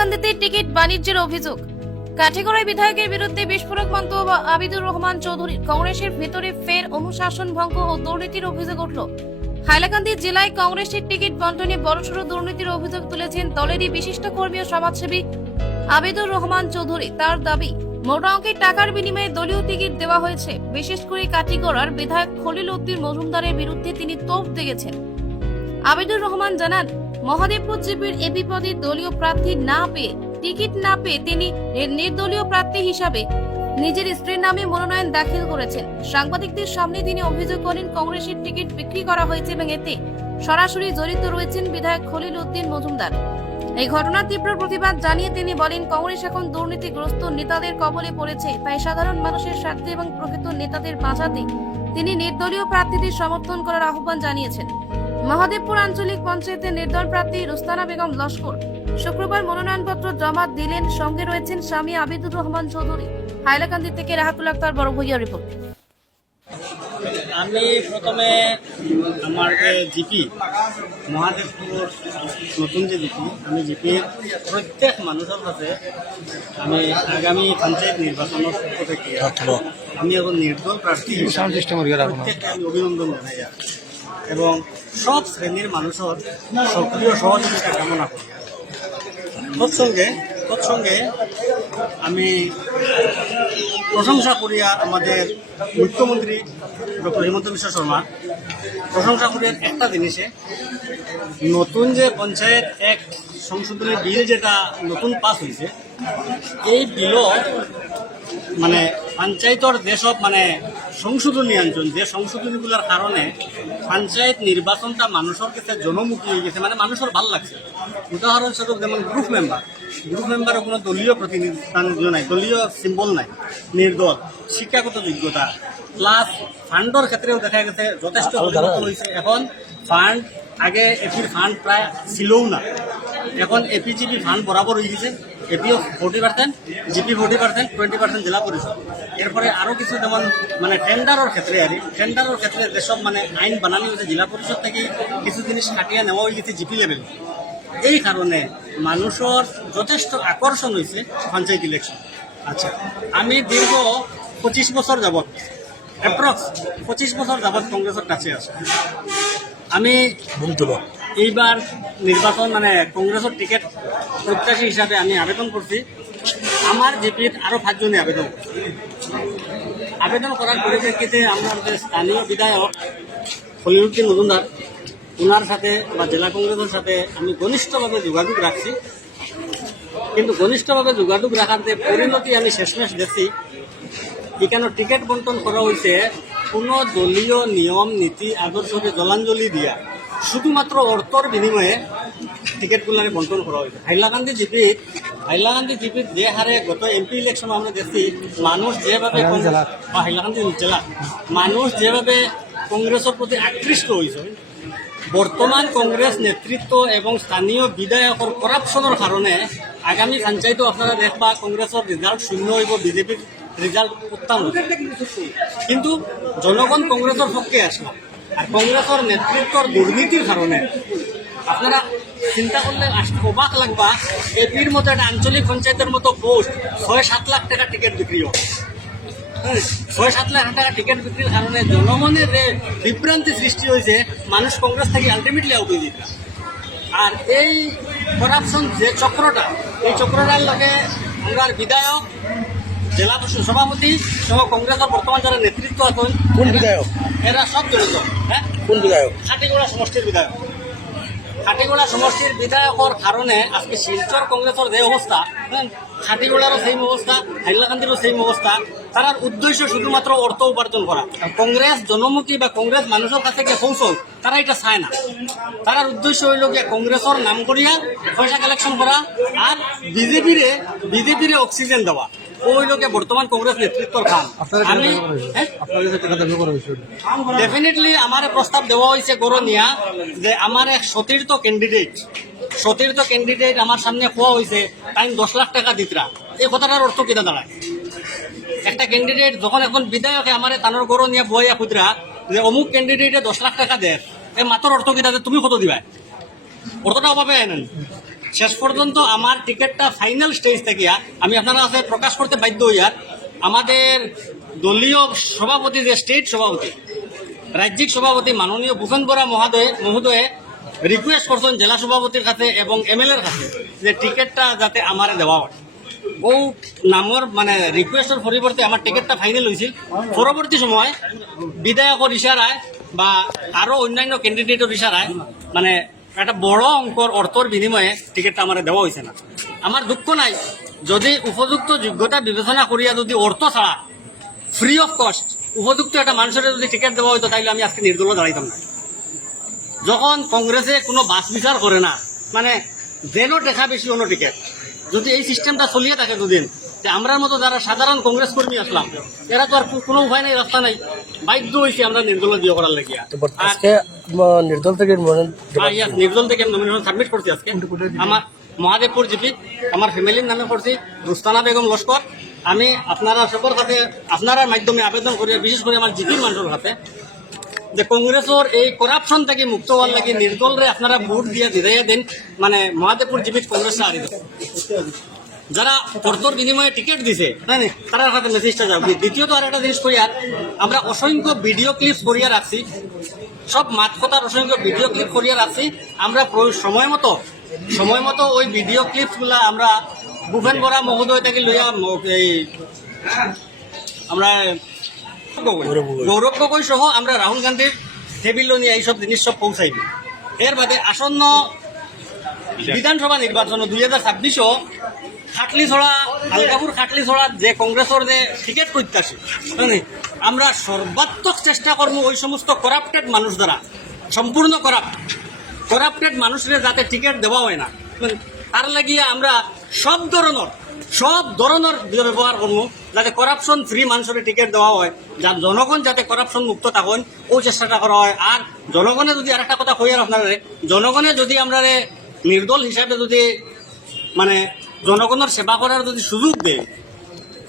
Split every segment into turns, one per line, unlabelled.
হাইলাকান্দিতে ticket বাণিজ্যের অভিযোগ। কাঠিগড়ায় বিধায়কের বিরুদ্ধে বিস্ফোরক মন্তব্য আবিদুর রহমান চৌধুরী। কংগ্রেসের ভেতরে ফের অনুশাসন ভঙ্গ ও দুর্নীতির অভিযোগ উঠল। হাইলাকান্দি জেলায় কংগ্রেসের টিকিট বন্টনে বড়সড় দুর্নীতির অভিযোগ তুলেছেন দলেরই বিশিষ্ট কর্মী ও সমাজসেবী আবিদুর রহমান চৌধুরী। তার দাবি, মোটা অঙ্কের টাকার বিনিময়ে দলীয় টিকিট দেওয়া হয়েছে। বিশেষ করে কাটিগড়ার বিধায়ক খলিল উদ্দিন মজুমদারের বিরুদ্ধে তিনি তোপ দেখেছেন আবিদুর রহমান জানান মহাদেবপুর জিপির এপি পদে দলীয় প্রার্থী না পেয়ে, টিকিট না পেয়ে তিনি নির্দলীয় প্রার্থী হিসাবে নিজের স্ত্রীর নামে মনোনয়ন দাখিল করেছেন। সাংবাদিকদের সামনে তিনি অভিযোগ করেন, কংগ্রেসের টিকিট বিক্রি করা হয়েছে এবং এতে সরাসরি জড়িত রয়েছেন বিধায়ক খলিল উদ্দিন মজুমদার। এই ঘটনার তীব্র প্রতিবাদ জানিয়ে তিনি বলেন, কংগ্রেস এখন দুর্নীতিগ্রস্ত নেতাদের কবলে পড়েছে। তাই সাধারণ মানুষের স্বার্থে এবং প্রকৃত নেতাদের বাঁচাতে তিনি নির্দলীয় প্রার্থীদের সমর্থন করার আহ্বান জানিয়েছেন। মহাদেবপুর আঞ্চলিক পঞ্চায়েতের নির্দল প্রার্থী রুস্তানা বেগম লস্কর। শুক্রবার মনোনয়নপত্র জমা দিলেন সঙ্গে রয়েছেন স্বামী আবিদুর রহমান চৌধুরী। হাইলাকান্দি থেকে রাহাতুল আক্তার বড় ভূঁইয়া রিপোর্ট।
আমি প্রথমে আমার যে জিপি মহাদেবপুর নতুন যে জিপি আমি জিপির প্রত্যেক মানুষের কাছে আমি আগামী পঞ্চায়েত নির্বাচনের পক্ষ থেকে আমি এখন নির্দল প্রার্থী প্রত্যেককে আমি অভিনন্দন জানাই। এবং সব শ্রেণির মানুষের সক্রিয় সহযোগিতা কামনা করি। তৎসঙ্গে তৎসঙ্গে আমি প্রশংসা করিয়া আমাদের মুখ্যমন্ত্রী ডক্টর হিমন্ত বিশ্ব শর্মা প্রশংসা করিয়া একটা জিনিসে, নতুন যে পঞ্চায়েত এক সংশোধনী বিল যেটা নতুন পাস হয়েছে এই বিলও মানে পঞ্চায়েতর যেসব মানে সংশোধনী আনছেন যে সংশোধনীগুলোর কারণে পঞ্চায়েত নির্বাচনটা মানুষের কাছে জনমুখী হয়ে গেছে মানে মানুষের ভালো লাগছে। উদাহরণস্বরূপ যেমন গ্রুপ মেম্বার গ্রুপ মেম্বারের কোনো দলীয় প্রতিনিধিত্ব নাই দলীয় সিম্বল নাই নির্দল শিক্ষাগত যোগ্যতা প্লাস ফান্ডর ক্ষেত্রেও দেখা গেছে যথেষ্ট পরিবর্তন হয়েছে এখন ফান্ড আগে এটির ফান্ড প্রায় ছিলও না। এখন এপি জিপি ফান্ড বরাবর হয়ে গেছে। APO forty percent GP forty percent twenty percent জেলা পরিষদ। এরপরে আরও কিছু যেমন মানে টেন্ডারের ক্ষেত্রে আর টেন্ডারের ক্ষেত্রে যেসব মানে আইন বানানো হয়েছে জেলা পরিষদ থেকে, কিছু জিনিস কাটিয়ে নেওয়া হয়ে গেছে জিপি লেভেল এই কারণে মানুষের যথেষ্ট আকর্ষণ হয়েছে পঞ্চায়েত ইলেকশন আচ্ছা আমি দীর্ঘ পঁচিশ বছর যাবৎ অ্যাপ্রক্স পঁচিশ বছর যাবৎ কংগ্রেসের কাছে আছে। আমি এইবার নির্বাচন মানে কংগ্রেসের টিকিট প্রত্যাশী হিসাবে আমি আবেদন করছি। আমার জিপির আরও পাঁচজনে আবেদন আবেদন করার পরিপ্রেক্ষিতে আমার যে স্থানীয় বিধায়ক খলিউদ্দিন মজুমদার ওনার সাথে বা জেলা কংগ্রেসের সাথে আমি ঘনিষ্ঠভাবে যোগাযোগ রাখছি। কিন্তু ঘনিষ্ঠভাবে যোগাযোগ রাখার যে পরিণতি আমি শেষমেশ দেখছি এখানে টিকিট বন্টন করা হয়েছে? কোনো দলীয় নিয়ম, নীতি, আদর্শকে জলাঞ্জলি দিয়া। শুধুমাত্র অর্থর বিনিময়ে টিকিটগুলো বন্টন করা হয়েছে। হাইলাকান্দি জিপির হাইলাকান্দি জিপির যে হারে গত এমপি ইলেকশন আমরা দেখছি মানুষ যেভাবে
হাইলাকান্দি জেলা।
মানুষ যেভাবে কংগ্রেসের প্রতি আকৃষ্ট হয়েছে বর্তমান কংগ্রেস নেতৃত্ব এবং স্থানীয় বিধায়কৰ করাপশনের কারণে আগামী পঞ্চায়েতো আপনারা দেখবা কংগ্রেসের রেজাল্ট শূন্য হইব বিজেপির রেজাল্ট উত্তম কিন্তু জনগণ কংগ্রেসের পক্ষে আসলো আর কংগ্রেসের নেতৃত্বর দুর্নীতির কারণে। আপনারা চিন্তা করলে অবাক লাগবা এপির মতো একটা আঞ্চলিক পঞ্চায়েতের মতো পোস্ট ছয় সাত লাখ টাকা টিকিট বিক্রি হয় হ্যাঁ, ছয় সাত লাখ টাকা টিকিট বিক্রির কারণে জনগণের বিভ্রান্তি সৃষ্টি হয়েছে মানুষ কংগ্রেস থেকে আলটিমেটলি আউট হয়ে দিতে আর এই করাপশন যে চক্রটা এই চক্রটার লগে আমরা বিধায়ক জেলা পরিষদ সভাপতি সহ কংগ্রেসের বর্তমান যারা নেতৃত্ব আছেন
কোন বিধায়ক?
এরা সব জড়িত হ্যাঁ?
কোন বিধায়ক?
খাটিগোড়া সমষ্টির বিধায়ক। খাটিগোড়া সমষ্টির বিধায়কর কারণে আজকে শিলচর কংগ্রেসের যে অবস্থা হ্যাঁ, খাটিগোড়ারও সেই অবস্থা হাইলাকান্দিরও সেই অবস্থা তার উদ্দেশ্য শুধুমাত্র অর্থ উপার্জন করা। কংগ্রেস জনমুখী বা কংগ্রেস মানুষের কাছে গিয়ে পৌঁছল তারা এটা চায় না। তার উদ্দেশ্য হইল গিয়ে কংগ্রেসের নাম করিয়া পয়সা কালেকশন করা আর বিজেপিরে বিজেপিরে অক্সিজেন দেওয়া। ওই লোকে বর্তমান কংগ্রেস নেতৃত্বর
আপনারা
আমি হ্যাঁ? ডেফিনেটলি আমার প্রস্তাব দেওয়া হয়েছে গরনিয়া যে আমার এক সতীর্থ ক্যান্ডিডেট সতীর্থ ক্যান্ডিডেট আমার সামনে খোয়া হয়েছে তাই দশ লাখ টাকা দিতরা। এই কথাটার অর্থ কিনা দাঁড়ায়? একটা ক্যান্ডিডেট যখন এখন বিধায়কে আমার তানোর গরো নিয়ে বইয়া খুদরা যে অমুক ক্যান্ডিডেটে দশ লাখ টাকা দেয় এই মাত্র অর্থ কিনা তুমি কত দিবা অর্থটা অভাবে আনেন। শেষ পর্যন্ত আমার টিকিটটা ফাইনাল স্টেজ থেকে, আমি আপনারা কাছে প্রকাশ করতে বাধ্য হইয়ার আমাদের দলীয় সভাপতি যে স্টেট সভাপতি, রাজ্যিক সভাপতি মাননীয় ভূষণ বরা মহোদয়, মহোদয়ে রিকোয়েস্ট করছেন জেলা সভাপতির কাছে এবং এমএলএর কাছে যে টিকিটটা যাতে আমারে দেওয়া হয়। ও নামৰ মানে রিকোয়েস্টের পরিবর্তে আমার টিকিটটা ফাইনাল হয়েছিল পরবর্তী সময় বিধায়কের ইশারায় বা আরও অন্যান্য ক্যান্ডিডেটের ইশারায় মানে একটা বড় অঙ্কর অর্থর বিনিময়ে টিকিটটা আমার দেওয়া হয়েছে না। আমার দুঃখ নাই, যদি উপযুক্ত যোগ্যতা বিবেচনা করিয়া যদি অর্থ ছাড়া ফ্রি অফ কস্ট উপযুক্ত একটা মানুষের যদি টিকিট দেওয়া হইতো, তাইলে আমি আজকে নির্দল দাঁড়াইতাম না। যখন কংগ্রেসে কোনো বাস বিচার করে না মানে যেন টেকা বেশি হলো টিকিট, যদি এই সিস্টেমটা চলিয়ে থাকে দুদিন যে আমরার মতো যারা সাধারণ কংগ্রেস কর্মী আসলাম এরা তো আর কোনো উপায় নাই রাস্তা নাই। বাধ্য হয়েছে আমরা নির্দল দিয়ে করার লাগিয়া
আজকে নির্দল থেকে
নির্দল থেকে নমিনেশন সাবমিট করছি আজকে। আমার মহাদেবপুর জিপি আমার ফ্যামিলির নামে করছি রুস্তানা বেগম লস্কর। আমি আপনারা সবার কাছে আপনার মাধ্যমে আবেদন করি বিশেষ করে আমার জিপির মানুষের কাছে যে কংগ্রেসের এই করাপশন থেকে মুক্ত হওয়ার লাগে নির্দলরে আপনারা ভোট দিয়ে দিদাইয়া দিন। মানে মহাদেবপুর জিপিত কংগ্রেস হারি দেন। যারা অর্থর বিনিময়ে টিকিট দিছে তারা হাতে মেসেজটা যাবে। দ্বিতীয়ত আর একটা জিনিস করিয়ার আমরা অসংখ্য ভিডিও ক্লিপ করিয়া রাখছি। সব মাত কথার অসংখ্য ভিডিও ক্লিপ করিয়া রাখছি। আমরা সময় মতো সময় মতো ওই ভিডিও ক্লিপসগুলা আমরা ভূপেন বরা মহোদয় থেকে লইয়া এই আমরা
গৌরব গগৈ
সহ আমরা রাহুল গান্ধীর টেবিল নিয়ে এইসব জিনিস সব পৌঁছাইব। এর বাদে আসন্ন বিধানসভা নির্বাচন দুই হাজার ছাব্বিশও খাটলি ছড়া আলগাপুর খাটলি ছড়া যে কংগ্রেসের যে টিকিট প্রত্যাশী আমরা সর্বাত্মক চেষ্টা করব ওই সমস্ত করাপ্টেড মানুষ দ্বারা সম্পূর্ণ করাপ্ট করাপ্টেড মানুষের যাতে টিকিট দেওয়া হয় না। মানে তার লাগিয়ে আমরা সব ধরনের সব ধরনের ব্যবহার করব যাতে করাপশন ফ্রি মানুষের টিকিট দেওয়া হয় যার জনগণ যাতে করাপশন মুক্ত থাকুন ও চেষ্টাটা করা হয়। আর জনগণে যদি আর একটা কথা কই আর আপনারা জনগণে যদি আমরা নির্দল হিসাবে যদি মানে জনগণের সেবা করার যদি সুযোগ দেয়,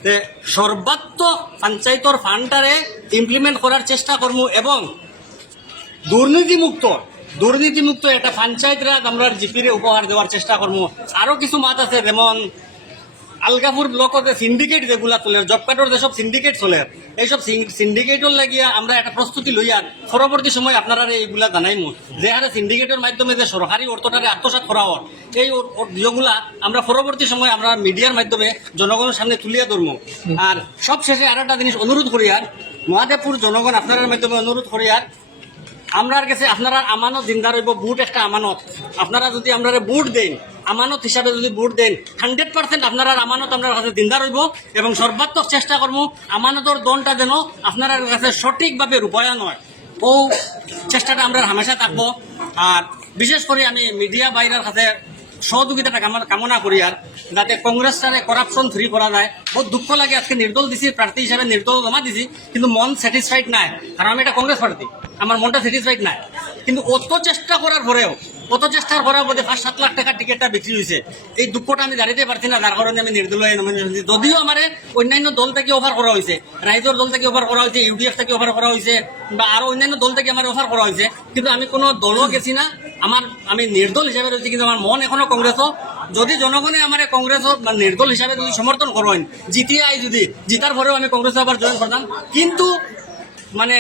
তে সর্বাত্মক পঞ্চায়েতর ফান্ডটারে ইমপ্লিমেন্ট করার চেষ্টা করব এবং দুর্নীতিমুক্ত দুর্নীতিমুক্ত একটা পঞ্চায়েত রাজ আমরা জিপিরে উপহার দেওয়ার চেষ্টা করব। আরও কিছু মাছ আছে, যেমন আলগাপুর ব্লকত সিন্ডিকেট যেগুলা চলে জব কার্ডর যেসব সিন্ডিকেট চলে এইসব সিন্ডিকেটর লাগিয়া আমরা একটা প্রস্তুতি লইয়া পরবর্তী সময় আপনারা এইগুলা জানাইমু। যে হারে সিন্ডিকেটের মাধ্যমে যে সরকারি অর্থটারে আত্মসাৎ করা হয় এই ইয়েগুলা আমরা পরবর্তী সময় আমরা মিডিয়ার মাধ্যমে জনগণের সামনে তুলিয়া ধরবো আর সব শেষে আর একটা জিনিস অনুরোধ করি আর মহাদেবপুর জনগণ আপনার মাধ্যমে অনুরোধ করিয়ার আমরার কাছে আপনারা আমানত জিন্দা রইব বুট একটা আমানত। আপনারা যদি আপনারা বুট দেন আমানত হিসাবে যদি বুট দেন হান্ড্রেড পার্সেন্ট আপনারা আমানত আপনার কাছে জিন্দা রইব এবং সর্বাত্মক চেষ্টা করব আমানতর দনটা যেন আপনার কাছে সঠিকভাবে রূপায়ণ হয়। ও চেষ্টাটা আমরা হামেশা থাকব। আর বিশেষ করে আমি মিডিয়া বাইরের কাছে সহযোগিতাটা কামনা করি আর, যাতে কংগ্রেসটারে করাপশন ফ্রি করা যায়। বহুত দুঃখ লাগে আজকে নির্দল দিছি, প্রার্থী হিসাবে নির্দল জমা দিছি, কিন্তু মন স্যাটিসফাইড নাই। কারণ আমি এটা কংগ্রেস প্রার্থী, আমার মনটা স্যাটিসফাইড নাই। কিন্তু অত চেষ্টা করার পরেও অত চেষ্টার পরেও বোধহয় পাঁচ সাত লাখ টাকার টিকিটটা বিক্রি হয়েছে এই দুঃখটা আমি দাঁড়িয়ে পারছি না, যার কারণে আমি নির্দল হয়ে নমিনেশন যদিও আমার অন্যান্য দল থেকে অফার করা হয়েছে রাইজর দল থেকে অফার করা হয়েছে ইউডিএফ থেকে অফার করা হয়েছে বা আরও অন্যান্য দল থেকে আমার অফার করা হয়েছে কিন্তু আমি কোনো দলও গেছি না। আমার, আমি নির্দল হিসাবে রয়েছি, কিন্তু আমার মন এখনও কংগ্রেসও। যদি জনগণে আমার বা নির্দল হিসাবে যদি সমর্থন করেন জিতিয়ে আই যদি, জিতার পরেও আমি কংগ্রেসে আবার জয়েন করতাম। কিন্তু মানে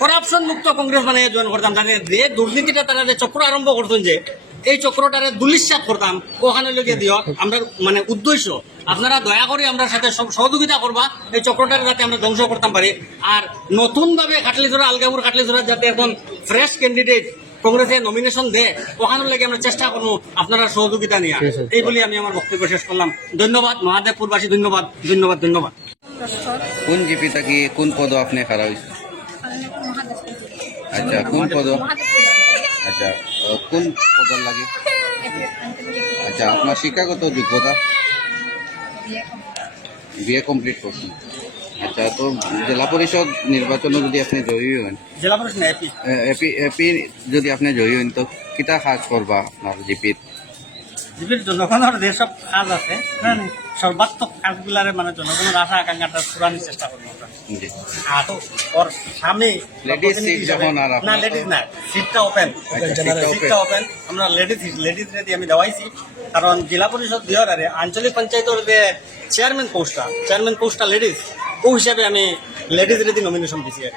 করাপশন মুক্ত কংগ্রেস মানে জয়েন করতাম। তাদের যে দুর্নীতিটা তারা যে চক্র আরম্ভ করতেন যে এই চক্রটারে দুলিশ্বাস করতাম ওখানে লোকে দিও আমরা মানে উদ্দেশ্য আপনারা দয়া করে আমরা সাথে সহযোগিতা করবা এই চক্রটারে যাতে আমরা ধ্বংস করতাম পারি। আর নতুন ভাবে খাটলিছড়া আলগাপুর খাটলিছড়া যাতে এখন ফ্রেশ ক্যান্ডিডেট কংগ্রেসে নমিনেশন দে ওখানে লেগে আমরা চেষ্টা করব আপনারা সহযোগিতা নিয়ে। এই বলে আমি আমার বক্তব্য শেষ করলাম। ধন্যবাদ মহাদেবপুরবাসী ধন্যবাদ ধন্যবাদ ধন্যবাদ।
কোন জিপি থাকি কোন পদ আপনি খারাপ হয়েছে আচ্ছা কোন পদ? আচ্ছা কোন পদ লাগে? আচ্ছা আপনার শিক্ষাগত যোগ্যতা বিএ কমপ্লিট। করছেন। আচ্ছা তো জেলা পরিষদ নির্বাচনে যদি আপনি জয়ী হন
জেলা পরিষদ এপি
এপি এপি যদি আপনি জয়ী হন তো কিটা কাজ করবা আপনার জিপির?
জীবের জনগণের যেসব কাজ আছে হ্যাঁ। সর্বাত্মক কাজগুলারে মানে জনগণের আশা আকাঙ্ক্ষাটা পুরানোর চেষ্টা করব আর ওর স্বামী
Ladies seat যখন আর
না
আপনার-
লেডিস না সিটটা ওপেন
seat টা
সিটটা ওপেন আমরা লেডিস লেডিস রেডি আমি দেওয়াইছি। কারণ জেলা পরিষদ আরে আঞ্চলিক পঞ্চায়েতের যে চেয়ারম্যান পোস্টটা চেয়ারম্যান পোস্টটা লেডিস ও হিসাবে আমি লেডিস রেডি নমিনেশন দিছি আর।